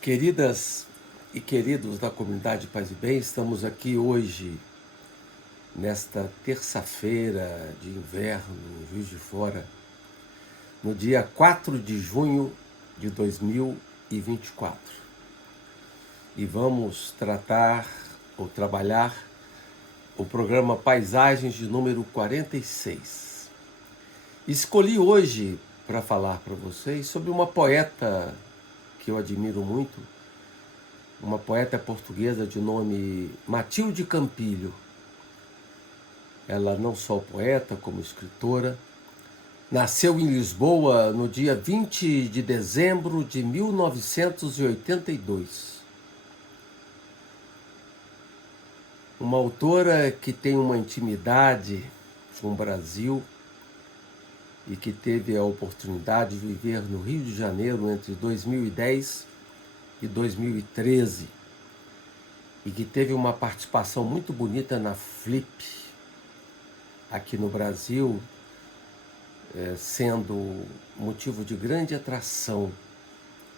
Queridas e queridos da comunidade Paz e Bem, estamos aqui hoje, nesta terça-feira de inverno, em Juiz de Fora, no dia 4 de junho de 2024. E vamos tratar ou trabalhar o programa Paisagens de número 46. Escolhi hoje para falar para vocês sobre uma poeta que eu admiro muito, uma poeta portuguesa de nome Matilde Campilho. Ela não só poeta, como escritora. Nasceu em Lisboa no dia 20 de dezembro de 1982. Uma autora que tem uma intimidade com o Brasil e que teve a oportunidade de viver no Rio de Janeiro entre 2010 e 2013 e que teve uma participação muito bonita na Flip aqui no Brasil, sendo motivo de grande atração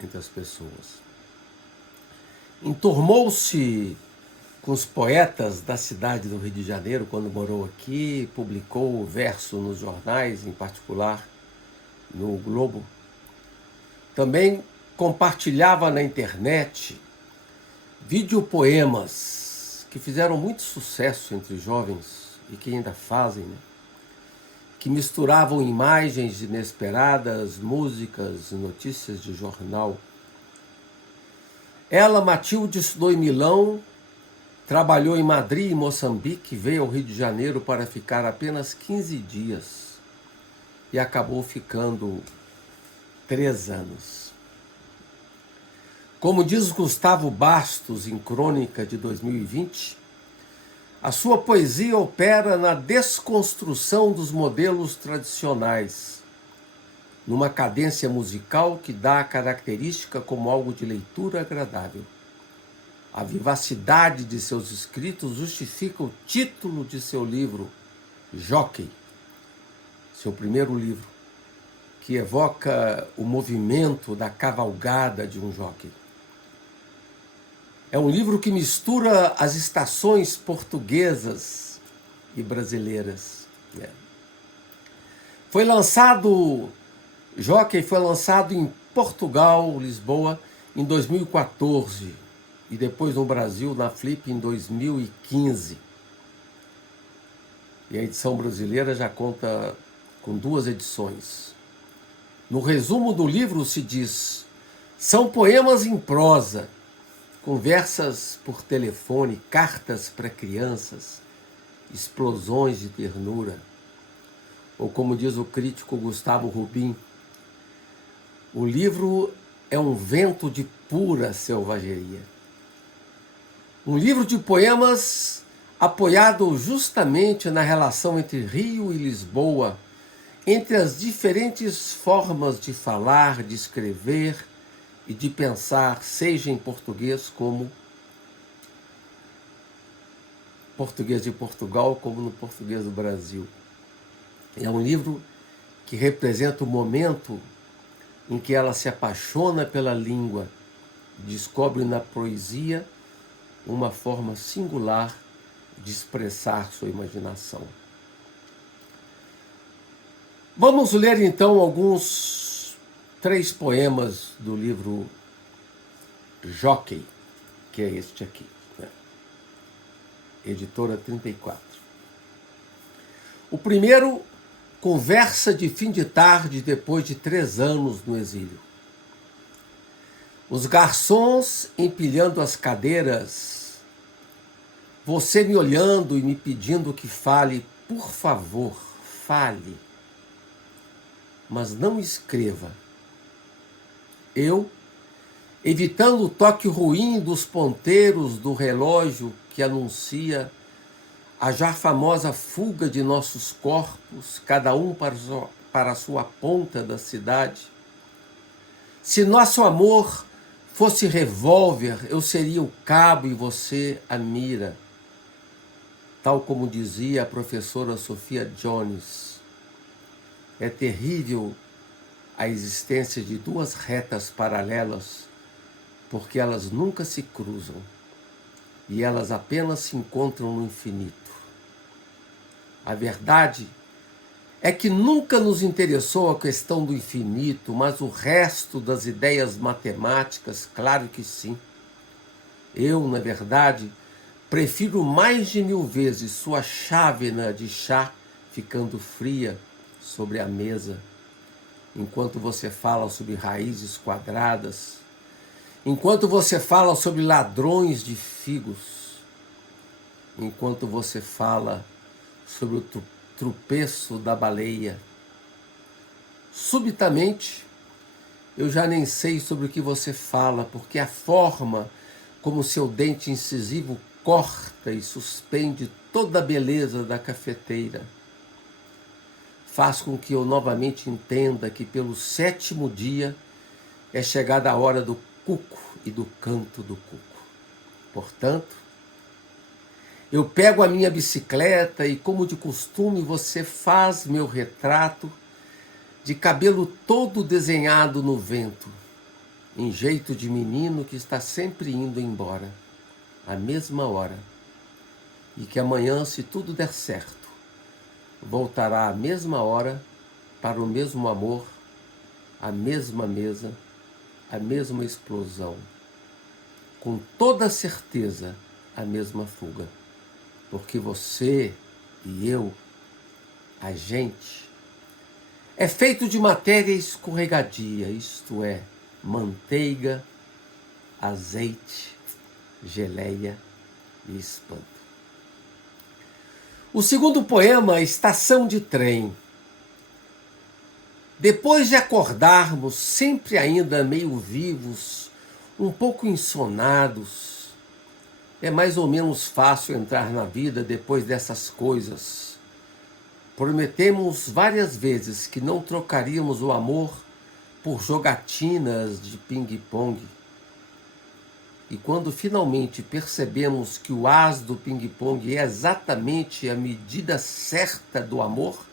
entre as pessoas. Enturmou-se com os poetas da cidade do Rio de Janeiro quando morou aqui, publicou verso nos jornais, em particular no Globo. Também compartilhava na internet videopoemas que fizeram muito sucesso entre jovens e que ainda fazem, né? Que misturavam imagens inesperadas, músicas, notícias de jornal. Ela, Matilde, estudou em Milão, trabalhou em Madrid e Moçambique, veio ao Rio de Janeiro para ficar apenas 15 dias e acabou ficando 3 anos. Como diz Gustavo Bastos em Crônica de 2020, a sua poesia opera na desconstrução dos modelos tradicionais, numa cadência musical que dá a característica como algo de leitura agradável. A vivacidade de seus escritos justifica o título de seu livro, Jockey, seu primeiro livro, que evoca o movimento da cavalgada de um jockey. É um livro que mistura as estações portuguesas e brasileiras. Jockey foi lançado em Portugal, Lisboa, em 2014 e depois no Brasil, na Flip, em 2015. E a edição brasileira já conta com 2 edições. No resumo do livro se diz: são poemas em prosa, conversas por telefone, cartas para crianças, explosões de ternura. Ou como diz o crítico Gustavo Rubin, o livro é um vento de pura selvageria. Um livro de poemas apoiado justamente na relação entre Rio e Lisboa, entre as diferentes formas de falar, de escrever e de pensar, seja em português como português de Portugal, como no português do Brasil. É um livro que representa o momento em que ela se apaixona pela língua, descobre na poesia uma forma singular de expressar sua imaginação. Vamos ler então alguns 3 poemas do livro Jockey, que é este aqui, né? Editora 34. O primeiro, conversa de fim de tarde depois de 3 anos no exílio. Os garçons empilhando as cadeiras, você me olhando e me pedindo que fale, por favor, fale, mas não escreva. Eu, evitando o toque ruim dos ponteiros do relógio que anuncia a já famosa fuga de nossos corpos, cada um para a sua ponta da cidade. Se nosso amor fosse revólver, eu seria o cabo e você a mira. Tal como dizia a professora Sophia Jones, é terrível a existência de 2 retas paralelas porque elas nunca se cruzam e elas apenas se encontram no infinito. A verdade é que nunca nos interessou a questão do infinito, mas o resto das ideias matemáticas, claro que sim. Eu, na verdade, prefiro mais de 1000 vezes sua chávena de chá ficando fria sobre a mesa, enquanto você fala sobre raízes quadradas, enquanto você fala sobre ladrões de figos, enquanto você fala sobre o tropeço da baleia. Subitamente, eu já nem sei sobre o que você fala, porque a forma como seu dente incisivo corta e suspende toda a beleza da cafeteira faz com que eu novamente entenda que pelo 7º dia é chegada a hora do cuco e do canto do cuco. Portanto, eu pego a minha bicicleta e, como de costume, você faz meu retrato de cabelo todo desenhado no vento, em jeito de menino que está sempre indo embora, à mesma hora, e que amanhã, se tudo der certo, voltará à mesma hora, para o mesmo amor, a mesma mesa, a mesma explosão, com toda certeza a mesma fuga, porque você e eu, a gente, é feito de matéria escorregadia, isto é, manteiga, azeite, geleia e espanto. O segundo poema, Estação de Trem. Depois de acordarmos, sempre ainda meio vivos, um pouco insonados, é mais ou menos fácil entrar na vida depois dessas coisas. Prometemos várias vezes que não trocaríamos o amor por jogatinas de ping-pong. E quando finalmente percebemos que o as do ping-pong é exatamente a medida certa do amor,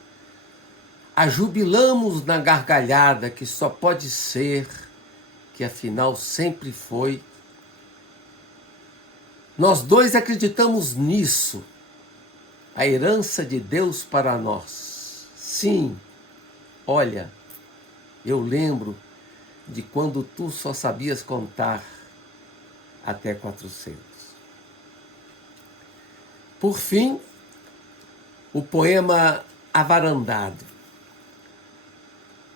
ajubilamos na gargalhada que só pode ser, que afinal sempre foi. Nós dois acreditamos nisso, a herança de Deus para nós. Sim, olha, eu lembro de quando tu só sabias contar até 400. Por fim, o poema Avarandado.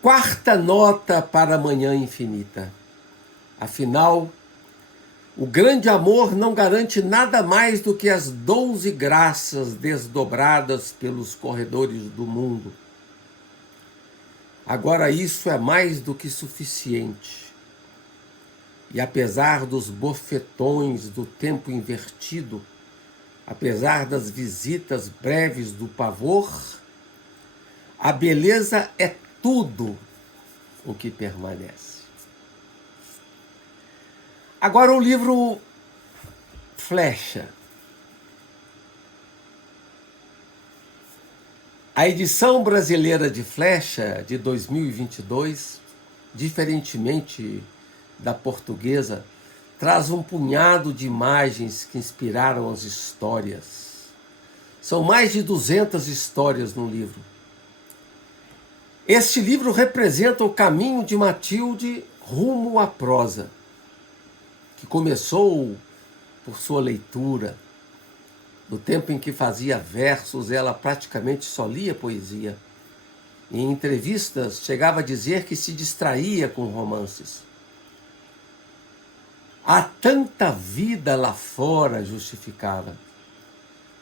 Quarta nota para a manhã infinita. Afinal, o grande amor não garante nada mais do que as 12 graças desdobradas pelos corredores do mundo. Agora isso é mais do que suficiente. E apesar dos bofetões do tempo invertido, apesar das visitas breves do pavor, a beleza é tudo o que permanece. Agora o livro Flecha. A edição brasileira de Flecha de 2022, diferentemente da portuguesa, traz um punhado de imagens que inspiraram as histórias. São mais de 200 histórias no livro. Este livro representa o caminho de Matilde rumo à prosa, que começou por sua leitura. No tempo em que fazia versos, ela praticamente só lia poesia. Em entrevistas, chegava a dizer que se distraía com romances. Há tanta vida lá fora, justificava.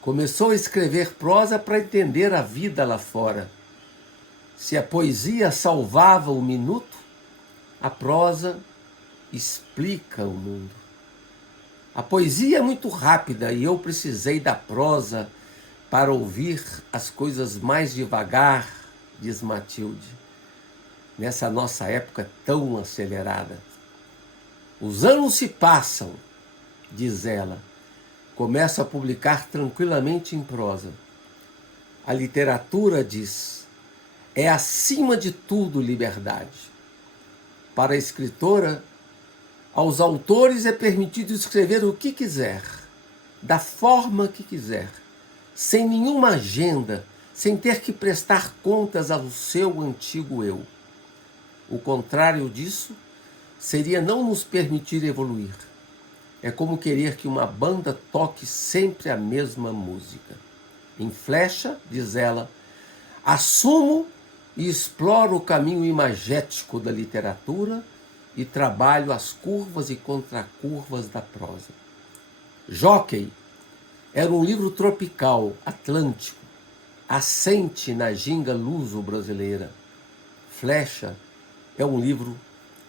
Começou a escrever prosa para entender a vida lá fora. Se a poesia salvava o minuto, a prosa explica o mundo. A poesia é muito rápida e eu precisei da prosa para ouvir as coisas mais devagar, diz Matilde, nessa nossa época tão acelerada. Os anos se passam, diz ela, começa a publicar tranquilamente em prosa. A literatura, diz, é acima de tudo liberdade. Para a escritora, Aos autores é permitido escrever o que quiser, da forma que quiser, sem nenhuma agenda, sem ter que prestar contas ao seu antigo eu. O contrário disso seria não nos permitir evoluir. É como querer que uma banda toque sempre a mesma música. Em Flecha, diz ela, assumo e exploro o caminho imagético da literatura e trabalho as curvas e contracurvas da prosa. Jockey era um livro tropical, atlântico, assente na ginga luso-brasileira. Flecha é um livro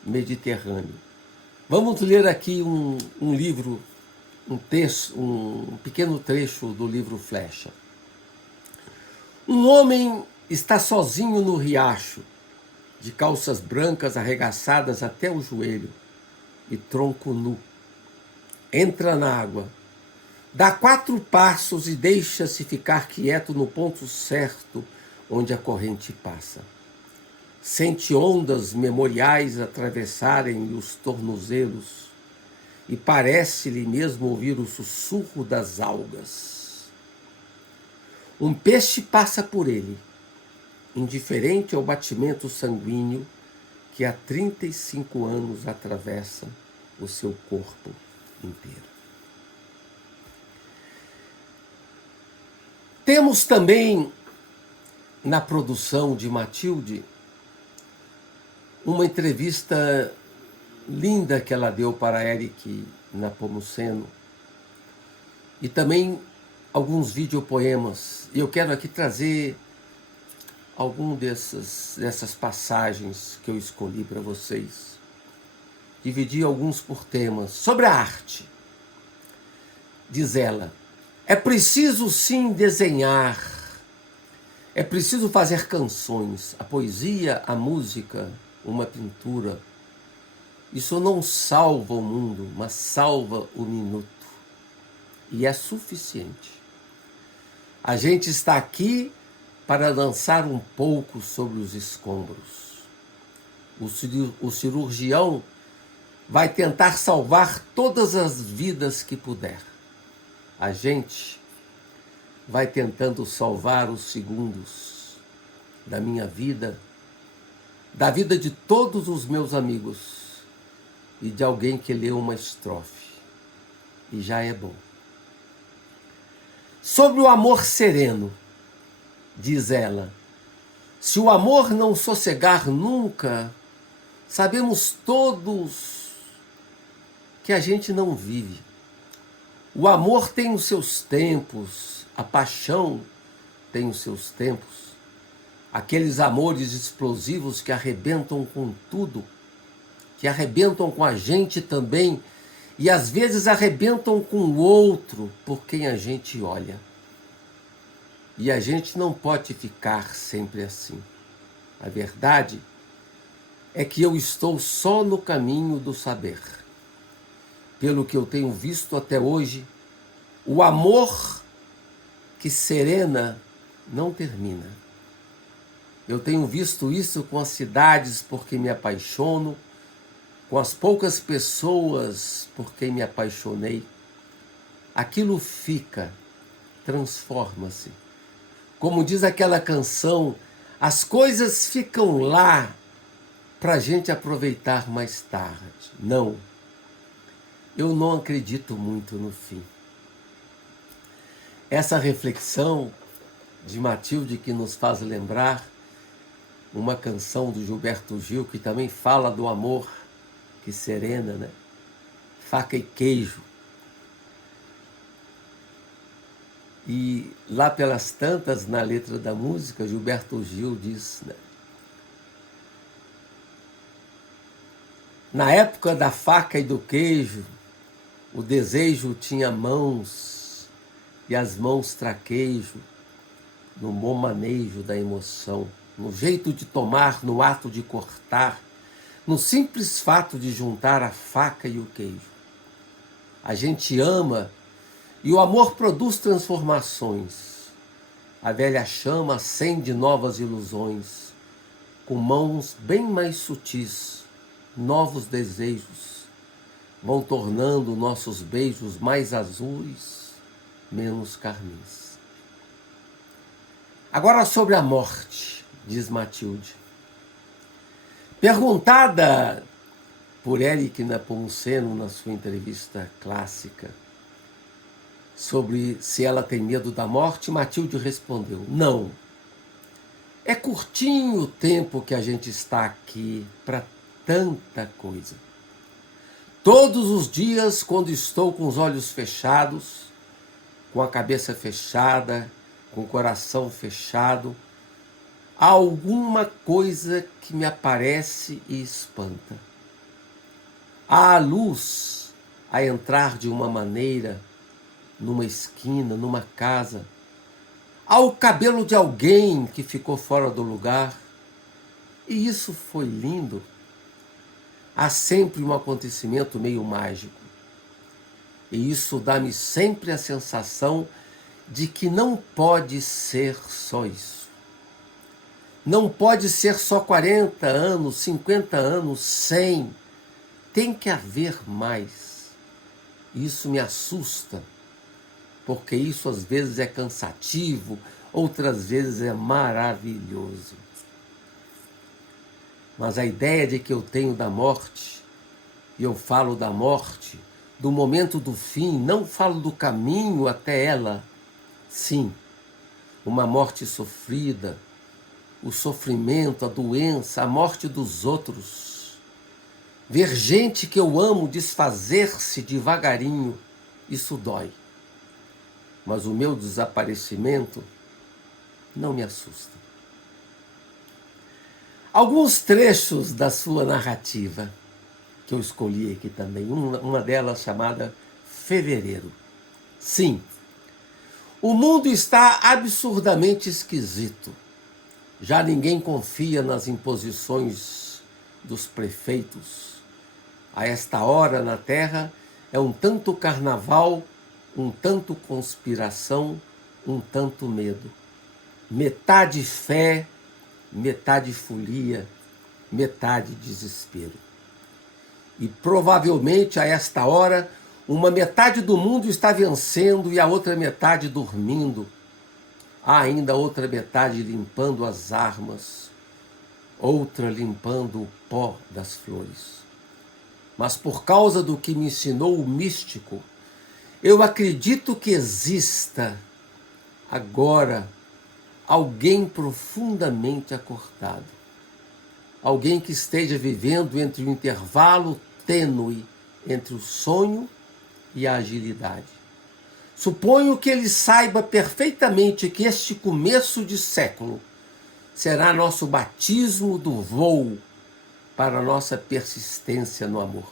mediterrâneo. Vamos ler aqui um livro, um texto, um pequeno trecho do livro Flecha. Um homem está sozinho no riacho, de calças brancas arregaçadas até o joelho e tronco nu. Entra na água, dá 4 passos e deixa-se ficar quieto no ponto certo onde a corrente passa. Sente ondas memoriais atravessarem-lhe os tornozelos e parece-lhe mesmo ouvir o sussurro das algas. Um peixe passa por ele, indiferente ao batimento sanguíneo que há 35 anos atravessa o seu corpo inteiro. Temos também, na produção de Matilde, uma entrevista linda que ela deu para Eric Nepomuceno e também alguns videopoemas. E eu quero aqui trazer algum dessas passagens que eu escolhi para vocês. Dividi alguns por temas. Sobre a arte, diz ela, é preciso sim desenhar, é preciso fazer canções, a poesia, a música, uma pintura. Isso não salva o mundo, mas salva o minuto. E é suficiente. A gente está aqui para dançar um pouco sobre os escombros. O cirurgião vai tentar salvar todas as vidas que puder. A gente vai tentando salvar os segundos da minha vida, da vida de todos os meus amigos e de alguém que leu uma estrofe. E já é bom. Sobre o amor sereno, diz ela, se o amor não sossegar nunca, sabemos todos que a gente não vive. O amor tem os seus tempos, a paixão tem os seus tempos. Aqueles amores explosivos que arrebentam com tudo, que arrebentam com a gente também, e às vezes arrebentam com o outro por quem a gente olha. E a gente não pode ficar sempre assim. A verdade é que eu estou só no caminho do saber. Pelo que eu tenho visto até hoje, o amor que serena não termina. Eu tenho visto isso com as cidades por quem me apaixono, com as poucas pessoas por quem me apaixonei. Aquilo fica, transforma-se. Como diz aquela canção, as coisas ficam lá para a gente aproveitar mais tarde. Não, eu não acredito muito no fim. Essa reflexão de Matilde que nos faz lembrar uma canção do Gilberto Gil que também fala do amor que serena, né? Faca e queijo. E lá pelas tantas, na letra da música, Gilberto Gil diz, né? Na época da faca e do queijo, o desejo tinha mãos e as mãos traquejo no bom manejo da emoção, no jeito de tomar, no ato de cortar, no simples fato de juntar a faca e o queijo. A gente ama e o amor produz transformações. A velha chama acende novas ilusões, com mãos bem mais sutis, novos desejos. vão tornando nossos beijos mais azuis, menos carmins. Agora sobre a morte, diz Matilde. Perguntada por Éric Nepomuceno na sua entrevista clássica sobre se ela tem medo da morte, Matilde respondeu: não. É curtinho o tempo que a gente está aqui para tanta coisa. Todos os dias, quando estou com os olhos fechados, com a cabeça fechada, com o coração fechado, há alguma coisa que me aparece e espanta. Há a luz a entrar de uma maneira, numa esquina, numa casa. Há o cabelo de alguém que ficou fora do lugar. E isso foi lindo. Há sempre um acontecimento meio mágico. E isso dá-me sempre a sensação de que não pode ser só isso. Não pode ser só 40 anos, 50 anos, 100. Tem que haver mais. Isso me assusta, porque isso às vezes é cansativo, outras vezes é maravilhoso. Mas a ideia de que eu tenho da morte, e eu falo da morte, do momento do fim, não falo do caminho até ela. Sim, uma morte sofrida, o sofrimento, a doença, a morte dos outros. Ver gente que eu amo desfazer-se devagarinho, isso dói. Mas o meu desaparecimento não me assusta. Alguns trechos da sua narrativa, que eu escolhi aqui também, uma delas chamada Fevereiro. Sim, o mundo está absurdamente esquisito. Já ninguém confia nas imposições dos prefeitos. A esta hora na Terra é um tanto carnaval, um tanto conspiração, um tanto medo. Metade fé, metade folia, metade desespero. E provavelmente a esta hora, uma metade do mundo está vencendo e a outra metade dormindo. Há ainda outra metade limpando as armas, outra limpando o pó das flores. Mas por causa do que me ensinou o místico, eu acredito que exista agora alguém profundamente acordado. Alguém que esteja vivendo entre o intervalo tênue entre o sonho e a agilidade. Suponho que ele saiba perfeitamente que este começo de século será nosso batismo do voo para nossa persistência no amor.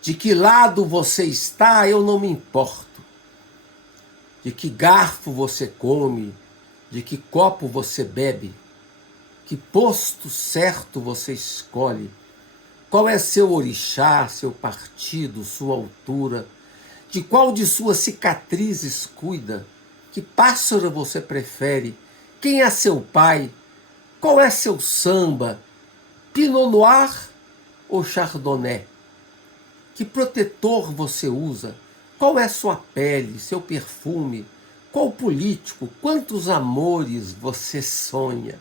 De que lado você está, eu não me importo. De que garfo você come, de que copo você bebe, que posto certo você escolhe, qual é seu orixá, seu partido, sua altura, de qual de suas cicatrizes cuida, que pássaro você prefere, quem é seu pai, qual é seu samba, Pinot Noir ou Chardonnay, que protetor você usa, qual é sua pele, seu perfume, qual político, quantos amores você sonha,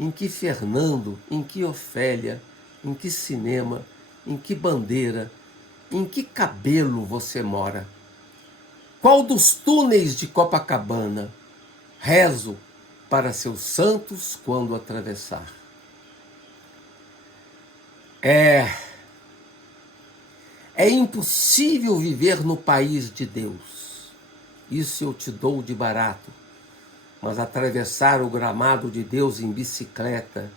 em que Fernando, em que Ofélia, em que cinema, em que bandeira, em que cabelo você mora? Qual dos túneis de Copacabana rezo para seus santos quando atravessar? É impossível viver no país de Deus. Isso eu te dou de barato. Mas atravessar o gramado de Deus em bicicleta,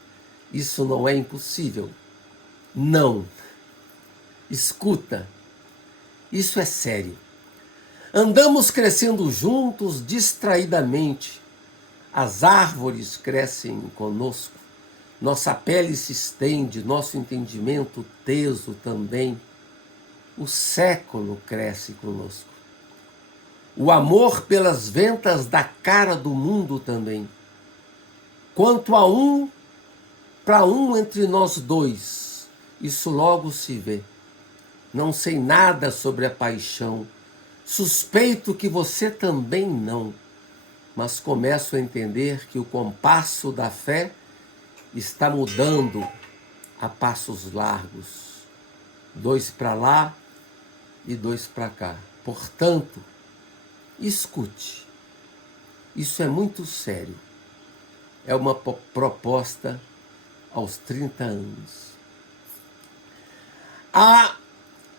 isso não é impossível. Não. Escuta, isso é sério. Andamos crescendo juntos distraidamente. As árvores crescem conosco. Nossa pele se estende, nosso entendimento teso também. O século cresce conosco. O amor pelas ventas da cara do mundo também. Quanto a para um entre nós dois, isso logo se vê. Não sei nada sobre a paixão, suspeito que você também não, mas começo a entender que o compasso da fé está mudando a passos largos, 2 para lá e 2 para cá. Portanto, escute, isso é muito sério, é uma proposta aos 30 anos. Há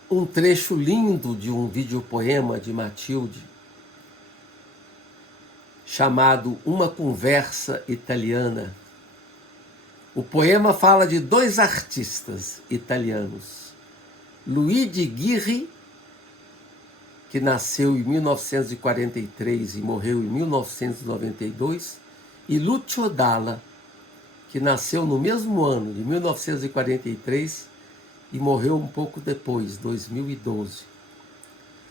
um trecho lindo de um videopoema de Matilde, chamado Uma Conversa Italiana. O poema fala de 2 artistas italianos, Luigi Ghirri, que nasceu em 1943 e morreu em 1992, e Lucio Dalla, que nasceu no mesmo ano, de 1943, e morreu um pouco depois, 2012.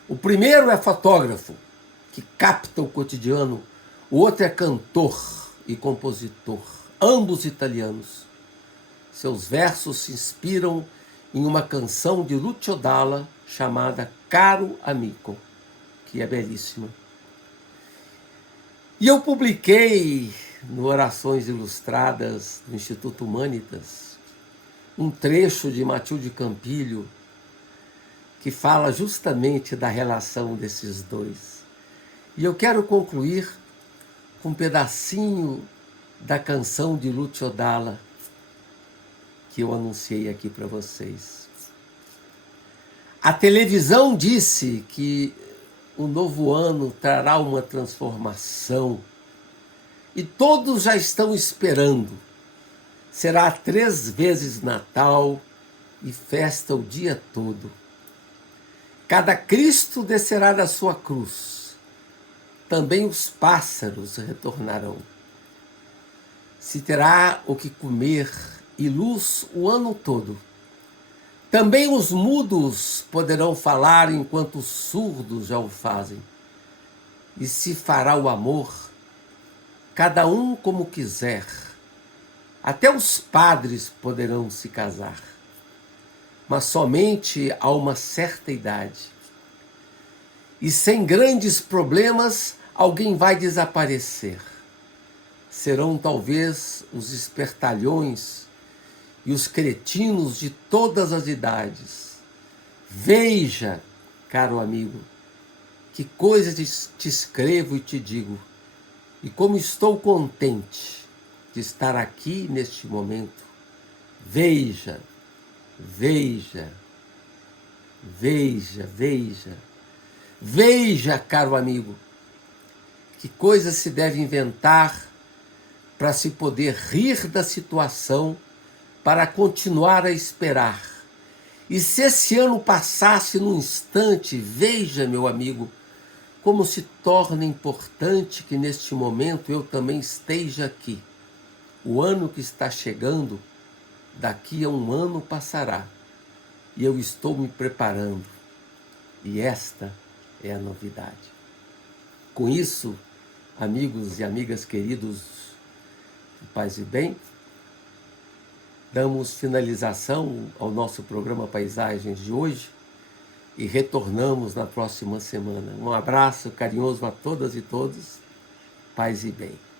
O primeiro é fotógrafo, que capta o cotidiano. O outro é cantor e compositor, ambos italianos. Seus versos se inspiram em uma canção de Lucio Dalla chamada Caro Amico, que é belíssima. E eu publiquei no Orações Ilustradas do Instituto Humanitas um trecho de Matilde Campilho que fala justamente da relação desses 2. E eu quero concluir com um pedacinho da canção de Lucio Dalla que eu anunciei aqui para vocês. A televisão disse que o novo ano trará uma transformação e todos já estão esperando. Será 3 vezes Natal e festa o dia todo. Cada Cristo descerá da sua cruz. Também os pássaros retornarão. Se terá o que comer e luz o ano todo. Também os mudos poderão falar enquanto os surdos já o fazem. E se fará o amor, cada um como quiser. Até os padres poderão se casar, mas somente a uma certa idade. E sem grandes problemas, alguém vai desaparecer. Serão talvez os espertalhões e os cretinos de todas as idades. Veja, caro amigo, que coisa te escrevo e te digo, e como estou contente de estar aqui neste momento. Veja, veja, veja, veja, veja, caro amigo, que coisa se deve inventar para se poder rir da situação, para continuar a esperar. E se esse ano passasse num instante, veja, meu amigo, como se torna importante que neste momento eu também esteja aqui. O ano que está chegando, daqui a um ano passará. E eu estou me preparando. E esta é a novidade. Com isso, amigos e amigas queridos de Paz e Bem, damos finalização ao nosso programa Paisagens de hoje e retornamos na próxima semana. Um abraço carinhoso a todas e todos. Paz e Bem.